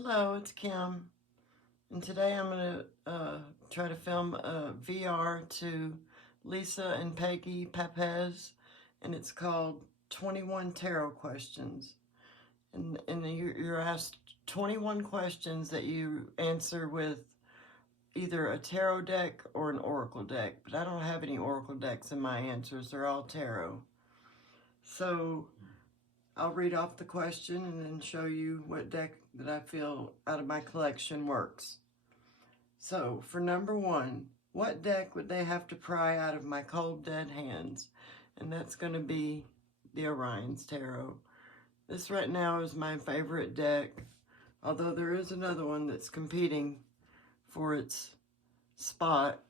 Hello, it's Kim, and today I'm going to try to film a VR to Lisa and Peggy Papez, and it's called 21 Tarot Questions. And you're asked 21 questions that you answer with either a tarot deck or an oracle deck, but I don't have any oracle decks in my answers, they're all tarot. So I'll read off the question and then show you what deck that I feel out of my collection works. So for number one, what deck would they have to pry out of my cold dead hands? And that's going to be the Orion's Tarot. This right now is my favorite deck, although there is another one that's competing for its spot.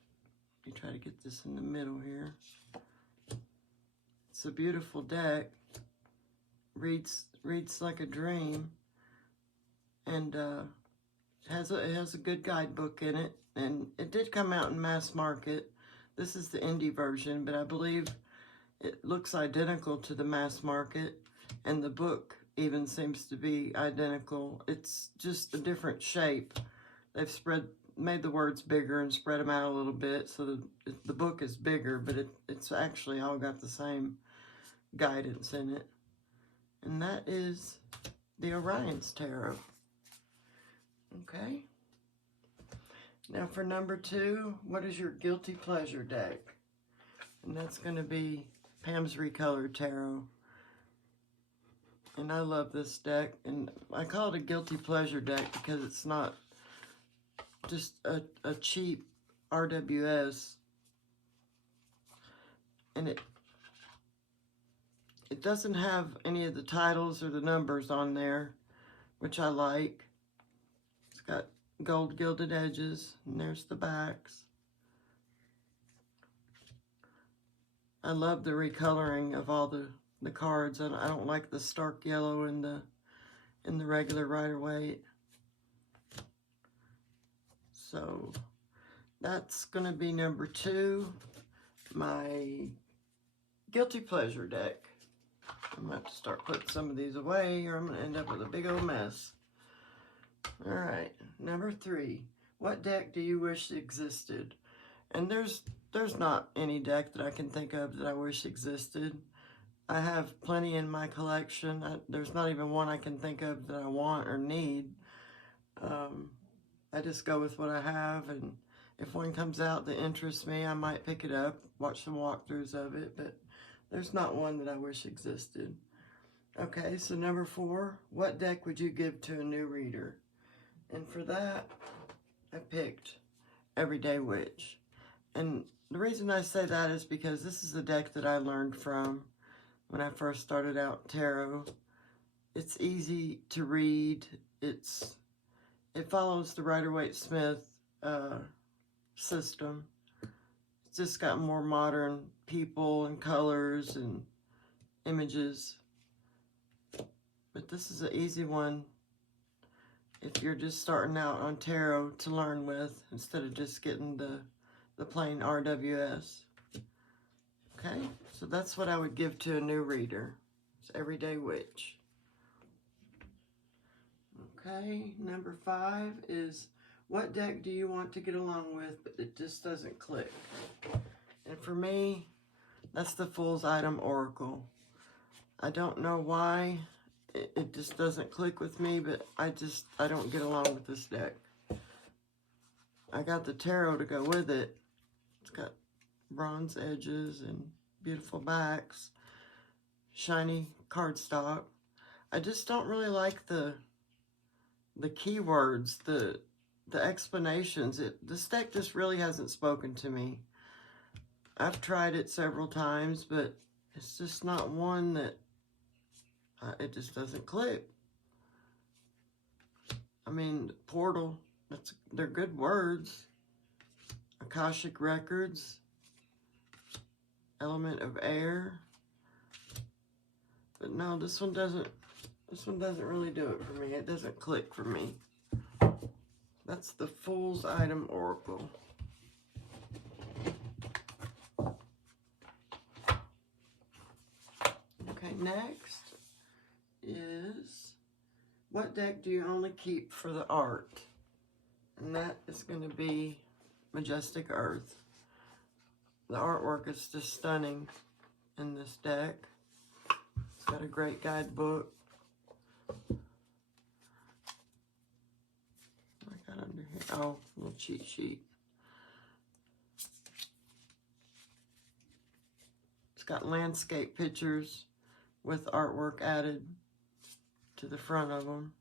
Let me try to get this in the middle here. It's a beautiful deck. Reads like a dream, and it has a good guidebook in it, and it did come out in mass market. This is the indie version, but I believe it looks identical to the mass market, and the book even seems to be identical. It's just a different shape. They've made the words bigger and spread them out a little bit, so the book is bigger, but it's actually all got the same guidance in it. And that is the Orion's Tarot. Okay. Now for number two, what is your guilty pleasure deck? And that's going to be Pam's Recolored Tarot. And I love this deck. And I call it a guilty pleasure deck because it's not just a cheap RWS. And it doesn't have any of the titles or the numbers on there, which I like. It's got gold gilded edges, and there's the backs. I love the recoloring of all the cards, and I don't like the stark yellow in the regular Rider-Waite. So that's going to be number two, my guilty pleasure deck. I'm going to have to start putting some of these away, or I'm going to end up with a big old mess. All right, number three. What deck do you wish existed? And there's not any deck that I can think of that I wish existed. I have plenty in my collection. There's not even one I can think of that I want or need. I just go with what I have, and if one comes out that interests me, I might pick it up, watch some walkthroughs of it, but there's not one that I wish existed. Okay, so number four, what deck would you give to a new reader? And for that, I picked Everyday Witch. And the reason I say that is because this is the deck that I learned from when I first started out tarot. It's easy to read. It follows the Rider-Waite-Smith system. It's just got more modern people and colors and images. But this is an easy one if you're just starting out on tarot to learn with, instead of just getting the plain RWS. Okay, so that's what I would give to a new reader. It's Everyday Witch. Okay, number five is, what deck do you want to get along with, but it just doesn't click? And for me, that's the Fool's Item Oracle. I don't know why it just doesn't click with me, but I don't get along with this deck. I got the tarot to go with it. It's got bronze edges and beautiful backs, shiny cardstock. I just don't really like the keywords, the explanations. This deck just really hasn't spoken to me. I've tried it several times, but it's just not one that it just doesn't click. I mean, portal, they're good words. Akashic records, element of air. But no, this one doesn't really do it for me. It doesn't click for me. That's the Fool's Item Oracle. Okay, next is, What deck do you only keep for the art? And that is going to be Majestic Earth. The artwork is just stunning in this deck. It's got a great guidebook. What I got under here? Oh, a little cheat sheet. It's got landscape pictures with artwork added to the front of them.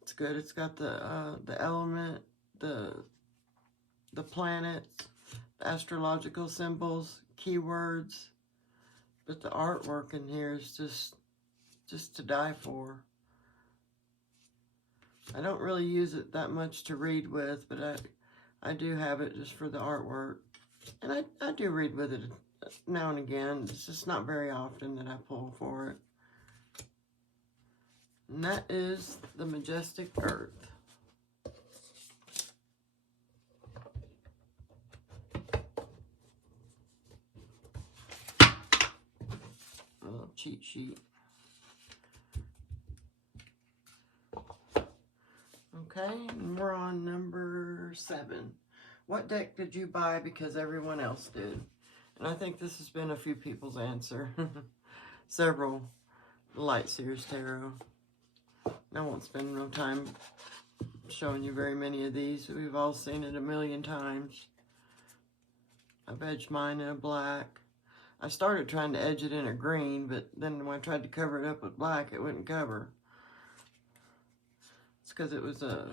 It's good. It's got the element, the planets, the astrological symbols, keywords, but the artwork in here is just to die for. I don't really use it that much to read with, but I do have it just for the artwork. And I do read with it now and again. It's just not very often that I pull for it. And that is the Majestic Earth. A little cheat sheet. Okay, and we're on number 7. What deck did you buy because everyone else did? And I think this has been a few people's answer. Several. Light Series Tarot. I won't spend no time showing you very many of these. We've all seen it a million times. I've edged mine in a black. I started trying to edge it in a green, but then when I tried to cover it up with black, it wouldn't cover. It's because it was a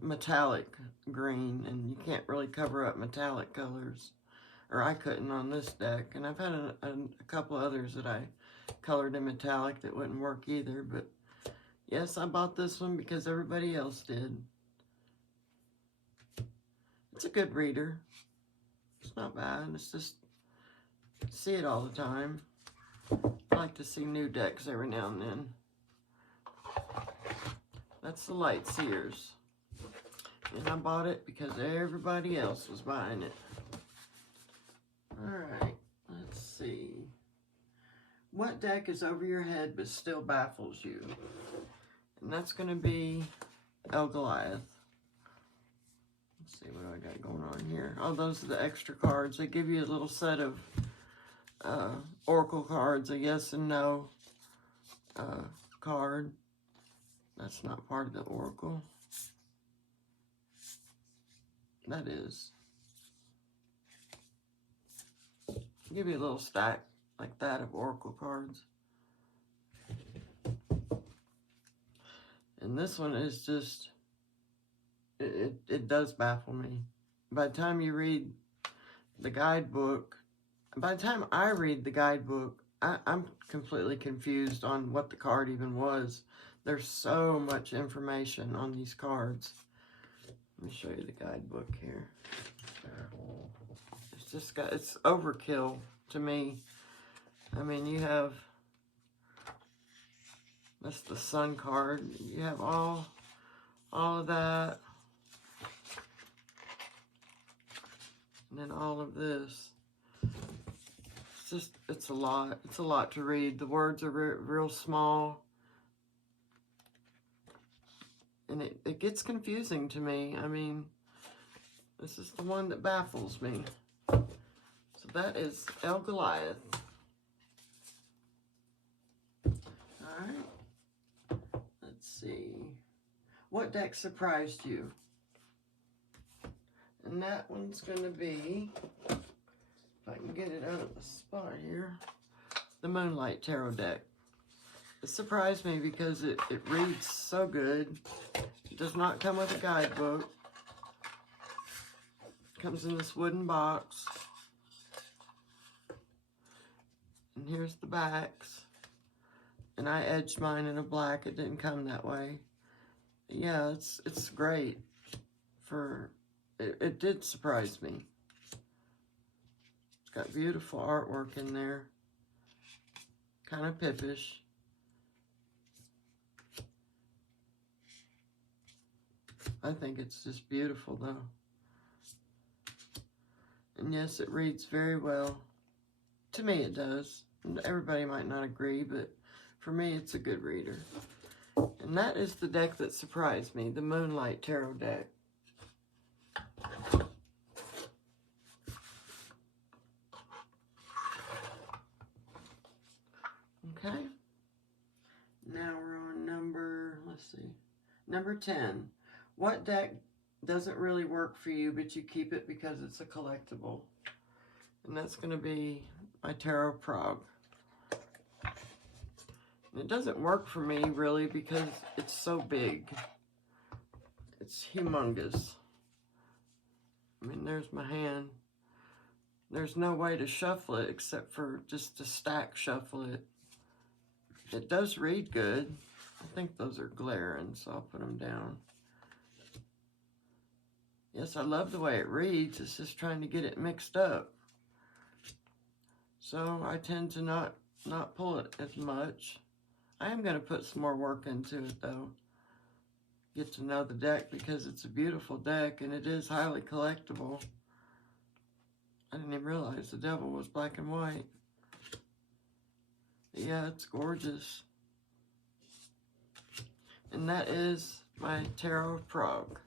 metallic green, and you can't really cover up metallic colors. Or I couldn't on this deck. And I've had a couple others that I colored in metallic that wouldn't work either. But yes, I bought this one because everybody else did. It's a good reader. It's not bad. It's just, see it all the time. I like to see new decks every now and then. That's the Light Seers. And I bought it because everybody else was buying it. Alright, let's see. What deck is over your head but still baffles you? And that's going to be El Goliath. Let's see, what do I got going on here? Oh, those are the extra cards. They give you a little set of oracle cards, a yes and no card. That's not part of the oracle. That is. Give you a little stack like that of oracle cards. And this one is just, it does baffle me. By the time you read the guidebook, by the time I read the guidebook, I'm completely confused on what the card even was. There's so much information on these cards. Let me show you the guidebook here. It's just got, it's overkill to me. I mean, you have, that's the Sun card. You have all of that. And then all of this. It's just, it's a lot. It's a lot to read. The words are real small. And it gets confusing to me. I mean, this is the one that baffles me. So that is El Goliath. Alright. Let's see. What deck surprised you? And that one's going to be, if I can get it out of the spot here, the Moonlight Tarot deck. It surprised me because it reads so good. It does not come with a guidebook. It comes in this wooden box. And here's the backs. And I edged mine in a black. It didn't come that way. Yeah, it's great. It did surprise me. It's got beautiful artwork in there. Kind of pippish. I think it's just beautiful, though. And yes, it reads very well. To me, it does. Everybody might not agree, but for me, it's a good reader. And that is the deck that surprised me, the Moonlight Tarot deck. Okay. Now we're on number 10. What deck doesn't really work for you, but you keep it because it's a collectible? And that's going to be my Tarot Prague. And it doesn't work for me, really, because it's so big. It's humongous. I mean, there's my hand. There's no way to shuffle it except for just to stack shuffle it. It does read good. I think those are glaring, so I'll put them down. Yes, I love the way it reads. It's just trying to get it mixed up. So I tend to not pull it as much. I am going to put some more work into it, though. Get to know the deck because it's a beautiful deck and it is highly collectible. I didn't even realize the devil was black and white. Yeah, it's gorgeous. And that is my Tarot of Prague.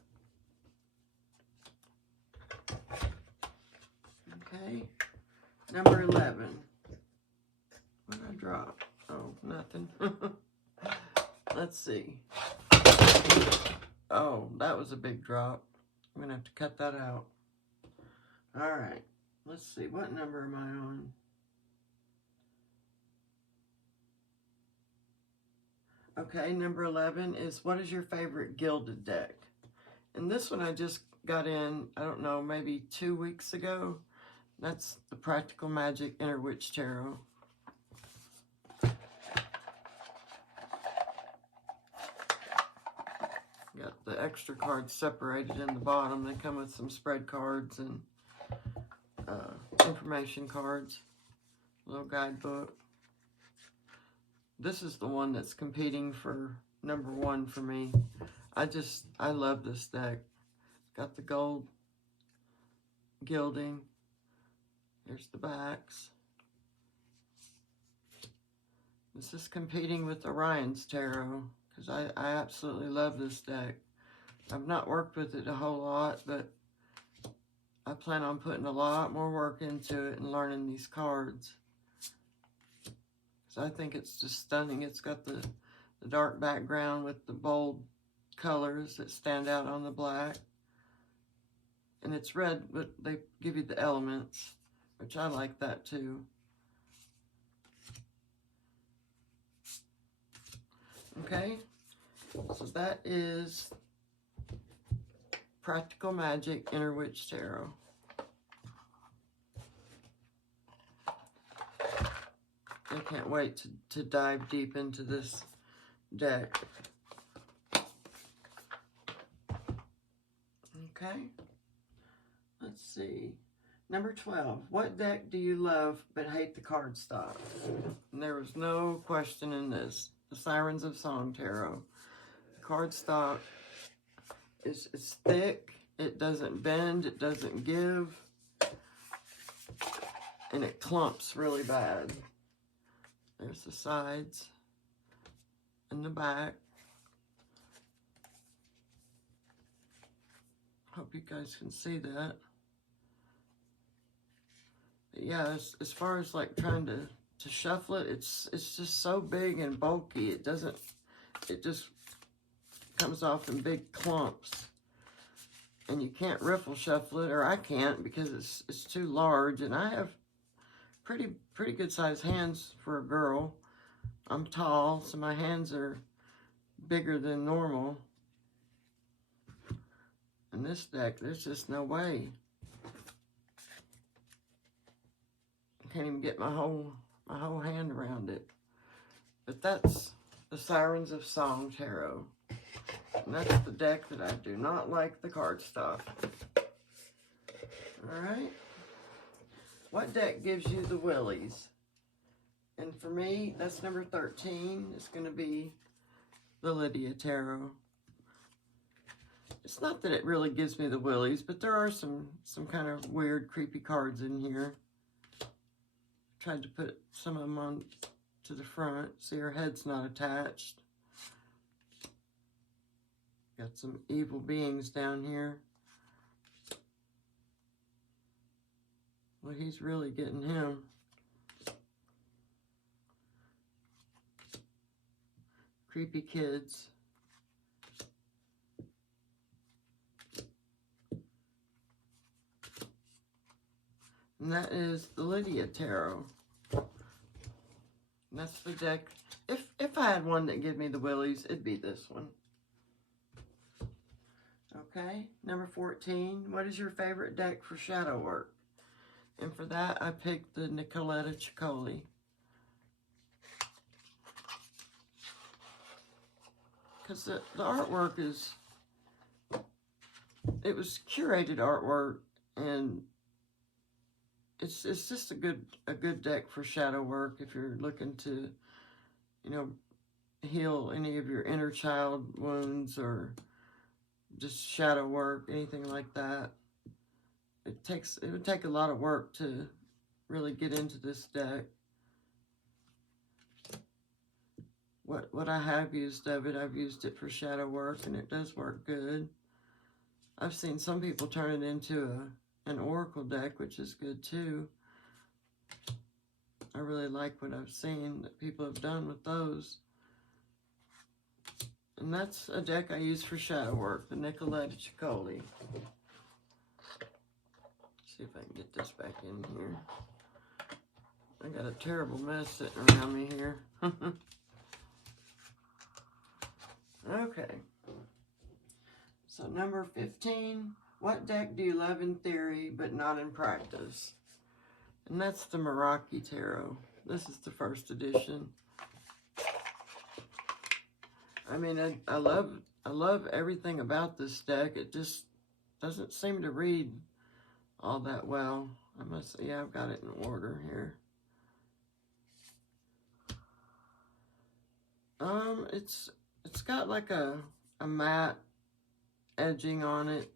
Okay, number 11. What did I drop? Oh, nothing. Let's see. Oh, that was a big drop. I'm going to have to cut that out. All right, let's see. What number am I on? Okay, number 11 is, what is your favorite Gilded deck? And this one I just got in, I don't know, maybe 2 weeks ago. That's the Practical Magic Inner Witch Tarot. Got the extra cards separated in the bottom. They come with some spread cards and information cards. A little guidebook. This is the one that's competing for number 1 for me. I love this deck. It's got the gold gilding. Here's the backs. This is competing with Orion's Tarot because I absolutely love this deck. I've not worked with it a whole lot, but I plan on putting a lot more work into it and learning these cards. So I think it's just stunning. It's got the dark background with the bold colors that stand out on the black. And it's red, but they give you the elements, which I like that too. Okay, so that is Practical Magic Inner Witch Tarot. I can't wait to dive deep into this deck. Okay, let's see. Number 12, what deck do you love but hate the cardstock? And there was no question in this. The Sirens of Song Tarot. The cardstock is thick, it doesn't bend, it doesn't give, and it clumps really bad. There's the sides and the back. Hope you guys can see that. But yeah, as far as like trying to shuffle it, it's just so big and bulky. It just comes off in big clumps. And you can't riffle shuffle it, or I can't because it's too large. And I have pretty good sized hands for a girl. I'm tall, so my hands are bigger than normal. In this deck, there's just no way. I can't even get my whole hand around it. But that's the Sirens of Song Tarot. And that's the deck that I do not like the cardstock. Alright. What deck gives you the willies? And for me, that's number 13. It's going to be the Lydia Tarot. It's not that it really gives me the willies, but there are some kind of weird, creepy cards in here. tried to put some of them on to the front. See, her head's not attached. Got some evil beings down here. Well, he's really getting him. Creepy kids. And that is the Lydia Tarot. And that's the deck. If I had one that gave me the willies, it'd be this one. Okay, number 14. What is your favorite deck for shadow work? And for that, I picked the Nicoletta Ciccoli. Because the artwork is, it was curated artwork, and it's just a good deck for shadow work if you're looking to, you know, heal any of your inner child wounds or just shadow work, anything like that. It would take a lot of work to really get into this deck. What I have used of it, I've used it for shadow work, and it does work good. I've seen some people turn it into an oracle deck, which is good too. I really like what I've seen that people have done with those. And that's a deck I use for shadow work, the Nicoletta Ciccoli. See if I can get this back in here. I got a terrible mess sitting around me here. Okay. So number 15, what deck do you love in theory but not in practice? And that's the Meraki Tarot. This is the first edition. I mean, I love everything about this deck. It just doesn't seem to read all that well. I must say, yeah, I've got it in order here. It's got like a matte edging on it.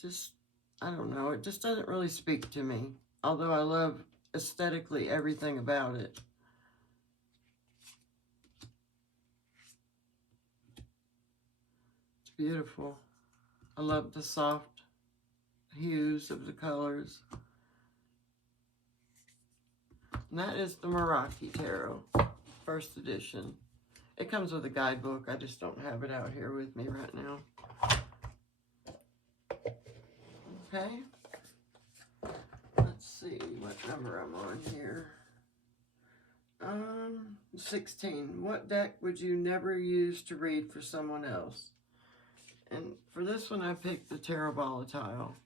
Just, I don't know, it just doesn't really speak to me. Although I love aesthetically everything about it. It's beautiful. I love the soft hues of the colors. And that is the Meraki Tarot, first edition. It comes with a guidebook. I just don't have it out here with me right now. Okay. Let's see what number I'm on here. 16. What deck would you never use to read for someone else? And for this one, I picked the Tarot Volatile.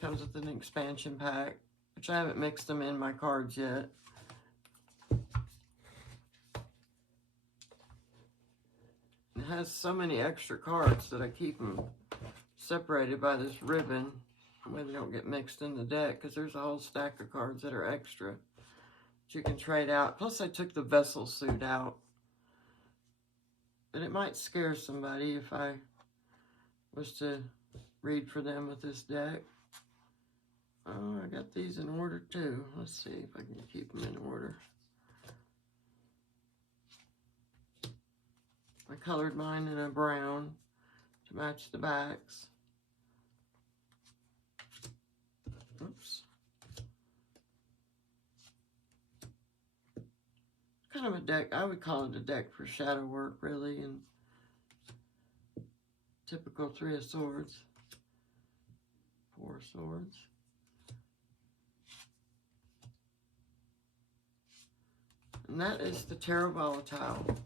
Comes with an expansion pack, which I haven't mixed them in my cards yet. It has so many extra cards that I keep them separated by this ribbon. That way they don't get mixed in the deck, because there's a whole stack of cards that are extra that you can trade out. Plus I took the vessel suit out. But it might scare somebody if I was to read for them with this deck. Oh, I got these in order too. Let's see if I can keep them in order. I colored mine in a brown to match the backs. Oops. Kind of a deck, I would call it a deck for shadow work, really, and typical 3 of Swords, 4 of Swords. And that is the Tarot Volatile.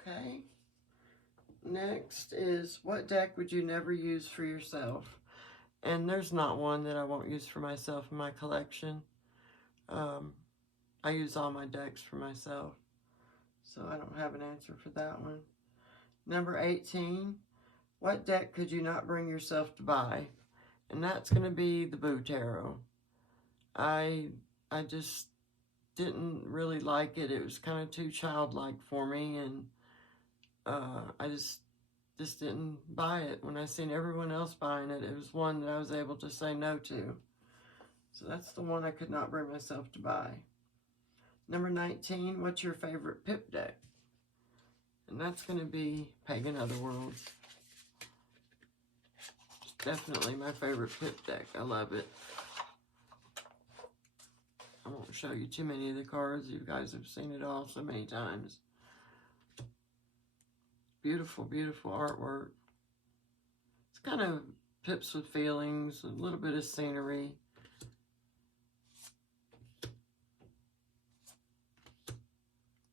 Okay. Next is, what deck would you never use for yourself? And there's not one that I won't use for myself in my collection. I use all my decks for myself, so I don't have an answer for that one. Number 18, what deck could you not bring yourself to buy? And that's going to be the Boo Tarot. I just didn't really like it. It was kind of too childlike for me, and I just didn't buy it. When I seen everyone else buying it, it was one that I was able to say no to. So that's the one I could not bring myself to buy. Number 19, what's your favorite Pip deck? And that's going to be Pagan Otherworlds. It's definitely my favorite Pip deck. I love it. I won't show you too many of the cards. You guys have seen it all so many times. Beautiful, beautiful artwork. It's kind of Pips with feelings, a little bit of scenery.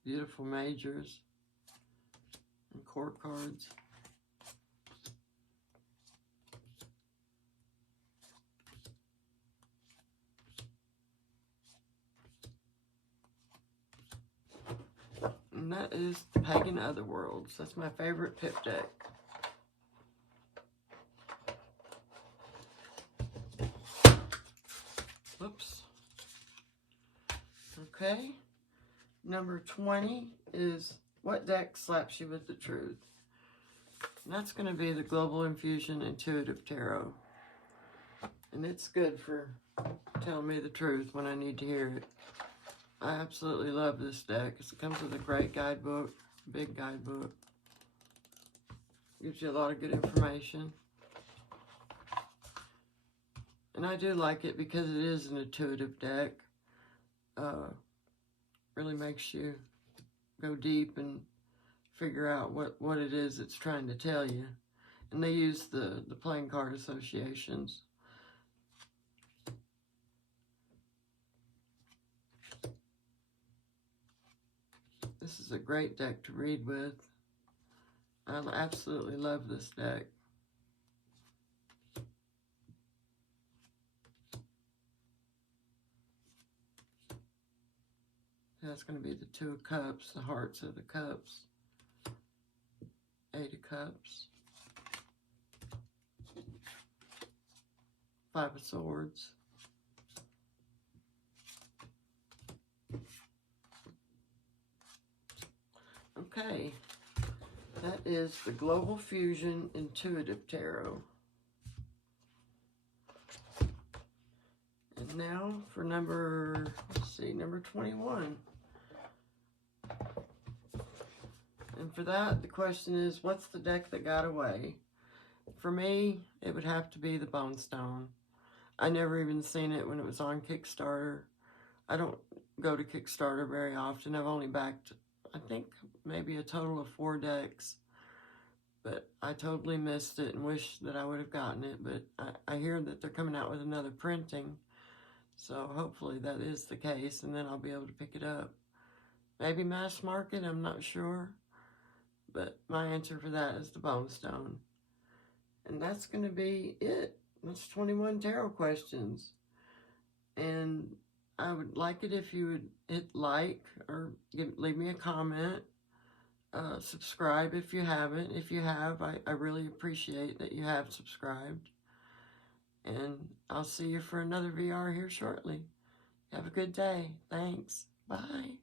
Beautiful majors and court cards. And that is Pagan Otherworlds. That's my favorite Pip deck. Whoops. Okay. Number 20 is what deck slaps you with the truth? And that's going to be the Global Infusion Intuitive Tarot. And it's good for telling me the truth when I need to hear it. I absolutely love this deck. It comes with a great guidebook, big guidebook. Gives you a lot of good information. And I do like it because it is an intuitive deck. Really makes you go deep and figure out what it is it's trying to tell you. And they use the playing card associations. This is a great deck to read with. I absolutely love this deck. That's going to be the Two of Cups, the hearts of the cups, Eight of Cups, Five of Swords, okay, that is the Global Fusion Intuitive Tarot. And now for number, let's see, number 21. And for that, the question is, what's the deck that got away? For me, it would have to be the Bone Stone. I never even seen it when it was on Kickstarter. I don't go to Kickstarter very often. I've only backed, I think, maybe a total of 4 decks. But I totally missed it and wish that I would have gotten it. But I hear that they're coming out with another printing. So hopefully that is the case, and then I'll be able to pick it up. Maybe mass market, I'm not sure. But my answer for that is the Bone Stone. And that's going to be it. That's 21 tarot questions. And I would like it if you would hit like or leave me a comment. Subscribe if you haven't. If you have, I really appreciate that you have subscribed. And I'll see you for another VR here shortly. Have a good day. Thanks. Bye.